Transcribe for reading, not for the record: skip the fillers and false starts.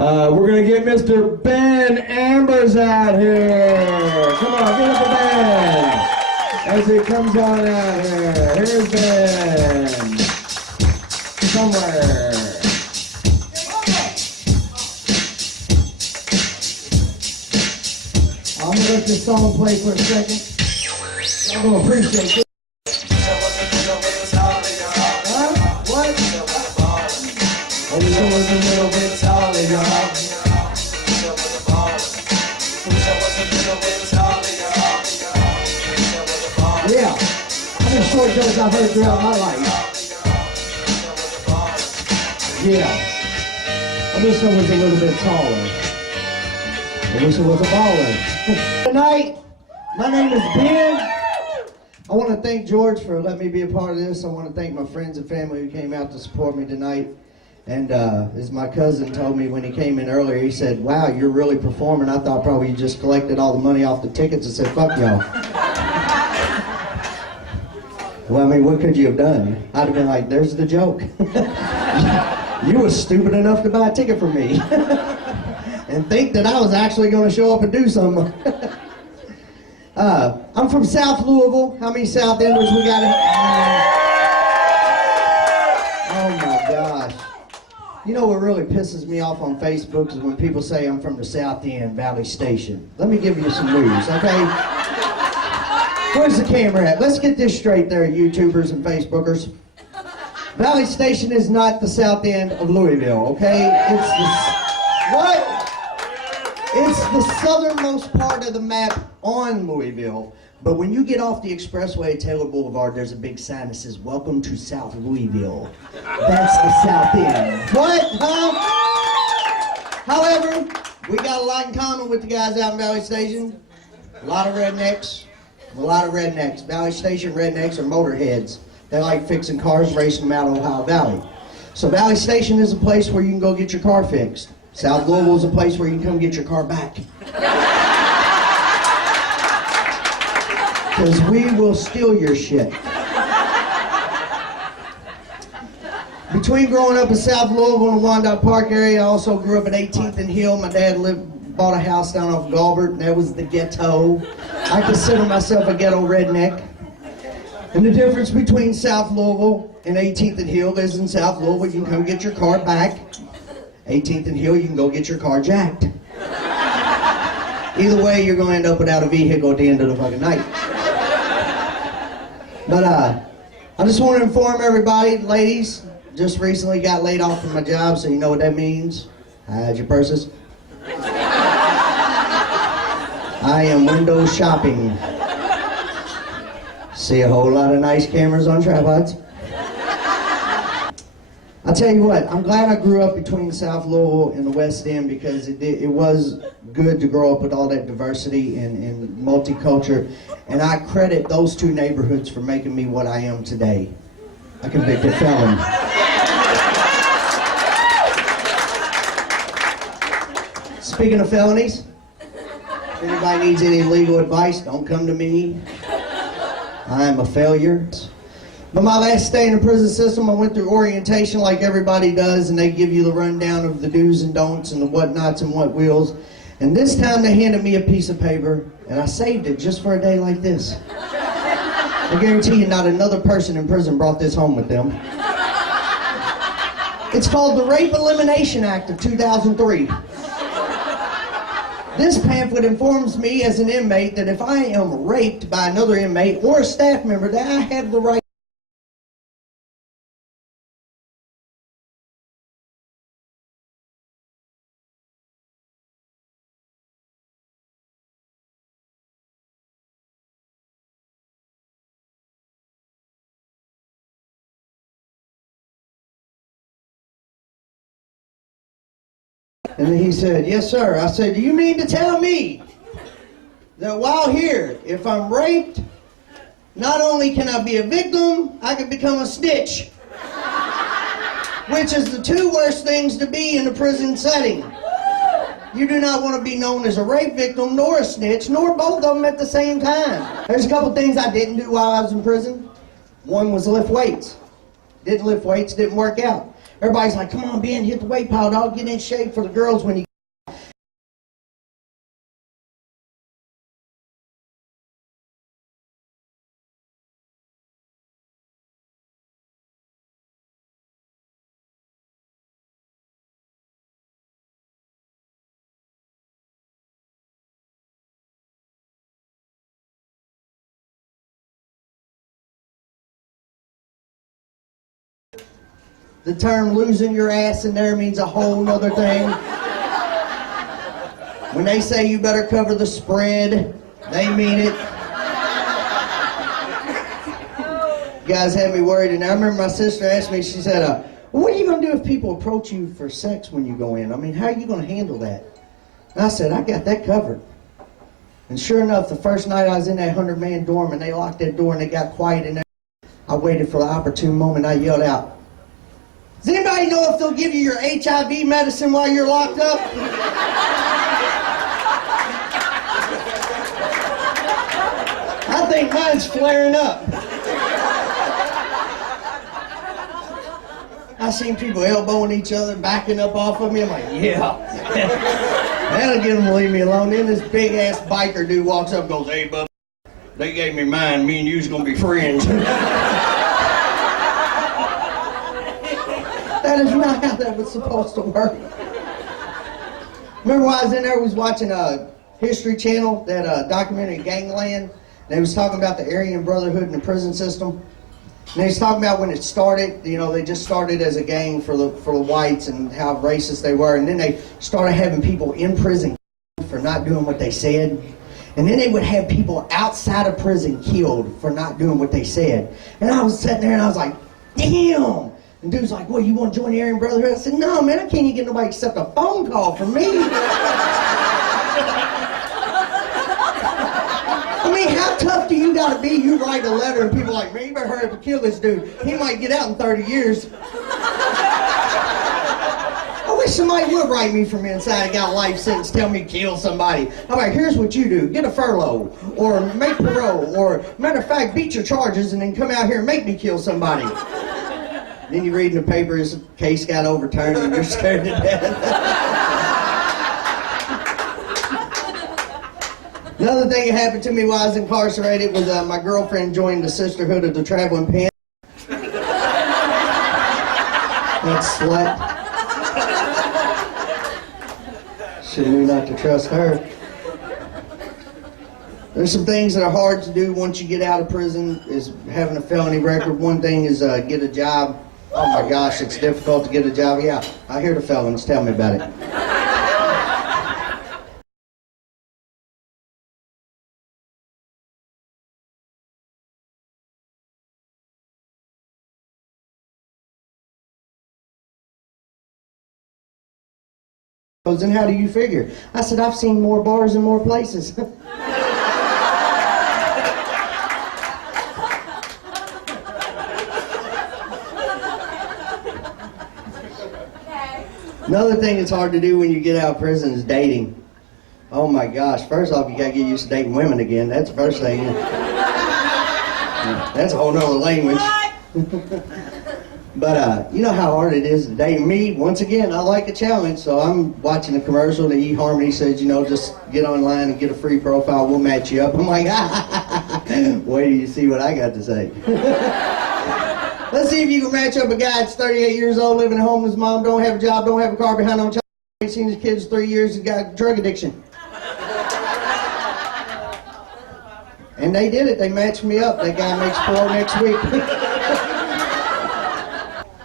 We're going to get Mr. Ben Ambers out here. Come on, give it to Ben. As he comes on out here. Here's Ben. Somewhere. I'm going to let this song play for a second. I'm going to appreciate it. Yeah, how many short jokes I've heard throughout my life? Yeah, I wish I was a little bit taller. I wish I was a baller. Tonight, my name is Ben. I want to thank George for letting me be a part of this. I want to thank my friends and family who came out to support me tonight. And as my cousin told me when he came in earlier, he said, wow, you're really performing. I thought probably you just collected all the money off the tickets and said, fuck y'all. Well, I mean, what could you have done? I'd have been like, there's the joke. You were stupid enough to buy a ticket for me. And think that I was actually going to show up and do something. I'm from South Louisville. How many South Enders we got? Oh my gosh. You know what really pisses me off on Facebook is when people say I'm from the South End, Valley Station. Let me give you some news, okay? Where's the camera at? Let's get this straight there, YouTubers and Facebookers. Valley Station is not the South End of Louisville, okay? It's the... What? It's the southernmost part of the map on Louisville. But when you get off the expressway at Taylor Boulevard, there's a big sign that says, welcome to South Louisville. That's the South End. What? Huh? However, we got a lot in common with the guys out in Valley Station. A lot of rednecks. A lot of rednecks. Valley Station rednecks are motorheads. They like fixing cars and racing them out of Ohio Valley. So Valley Station is a place where you can go get your car fixed. South Louisville is a place where you can come get your car back. Because we will steal your shit. Between growing up in South Louisville and the Wyandotte Park area, I also grew up at 18th and Hill. My dad bought a house down off Galbert, and that was the ghetto. I consider myself a ghetto redneck. And the difference between South Louisville and 18th and Hill is in South Louisville, you can come get your car back. 18th and Hill, you can go get your car jacked. Either way, you're going to end up without a vehicle at the end of the fucking night. But I just want to inform everybody, ladies, just recently got laid off from my job, so you know what that means. Hide your purses. I am window shopping. See a whole lot of nice cameras on tripods. I'll tell you what, I'm glad I grew up between South Louisville and the West End because it was good to grow up with all that diversity and multicultural. And I credit those two neighborhoods for making me what I am today, a convicted felon. Speaking of felonies, if anybody needs any legal advice, don't come to me. I am a failure. But my last day in the prison system, I went through orientation like everybody does, and they give you the rundown of the do's and don'ts and the whatnots and what wills. And this time they handed me a piece of paper, and I saved it just for a day like this. I guarantee you not another person in prison brought this home with them. It's called the Rape Elimination Act of 2003. This pamphlet informs me as an inmate that if I am raped by another inmate or a staff member, that I have the right And then he said, yes, sir. I said, do you mean to tell me that while here, if I'm raped, not only can I be a victim, I can become a snitch? Which is the two worst things to be in a prison setting. You do not want to be known as a rape victim, nor a snitch, nor both of them at the same time. There's a couple things I didn't do while I was in prison. One was lift weights. Didn't lift weights, didn't work out. Everybody's like, come on, Ben, hit the weight pile, dog, get in shape for the girls when you... The term losing your ass in there means a whole nother thing. When they say you better cover the spread, they mean it. You guys had me worried, and I remember my sister asked me, she said, well, what are you going to do if people approach you for sex when you go in? I mean, how are you going to handle that? And I said, I got that covered. And sure enough, the first night I was in that 100-man dorm, and they locked that door, and they got quiet in there, I waited for the opportune moment, I yelled out, does anybody know if they'll give you your HIV medicine while you're locked up? I think mine's flaring up. I seen people elbowing each other, backing up off of me. I'm like, yeah. That'll get them to leave me alone. Then this big-ass biker dude walks up and goes, hey, bub, they gave me mine. Me and you's gonna be friends. That is not how that was supposed to work. Remember when I was in there, we was watching History Channel, that documentary Gangland. They was talking about the Aryan Brotherhood and the prison system. And they was talking about when it started, you know, they just started as a gang for the whites and how racist they were. And then they started having people in prison for not doing what they said. And then they would have people outside of prison killed for not doing what they said. And I was sitting there and I was like, damn. And dude's like, well, you want to join the Aryan Brotherhood? I said, no, man, I can't even get nobody except a phone call from me. I mean, how tough do you got to be? You write a letter and people are like, man, you better hurry up and kill this dude. He might get out in 30 years. I wish somebody would write me from inside and got a life sentence, tell me kill somebody. I'm like, here's what you do. Get a furlough, or make parole, or matter of fact, beat your charges and then come out here and make me kill somebody. Then you read in the paper his case got overturned and you're scared to death. Another thing that happened to me while I was incarcerated was my girlfriend joined the Sisterhood of the Traveling Pants. That slut. Should knew not to trust her. There's some things that are hard to do once you get out of prison, is having a felony record. One thing is get a job. Oh my gosh, it's difficult to get a job. Yeah, I hear the felons. Tell me about it. And how do you figure? I said, I've seen more bars in more places. Another thing that's hard to do when you get out of prison is dating. Oh my gosh, first off, you gotta get used to dating women again. That's the first thing. That's a whole nother language. But you know how hard it is to date me. Once again, I like a challenge, so I'm watching a commercial that eHarmony says, you know, just get online and get a free profile, we'll match you up. I'm like, wait till you see what I got to say. Let's see if you can match up a guy that's 38 years old, living at home with his mom, don't have a job, don't have a car, behind on child, ain't seen his kids 3 years, and got drug addiction. And they did it. They matched me up. That guy makes 4 next week.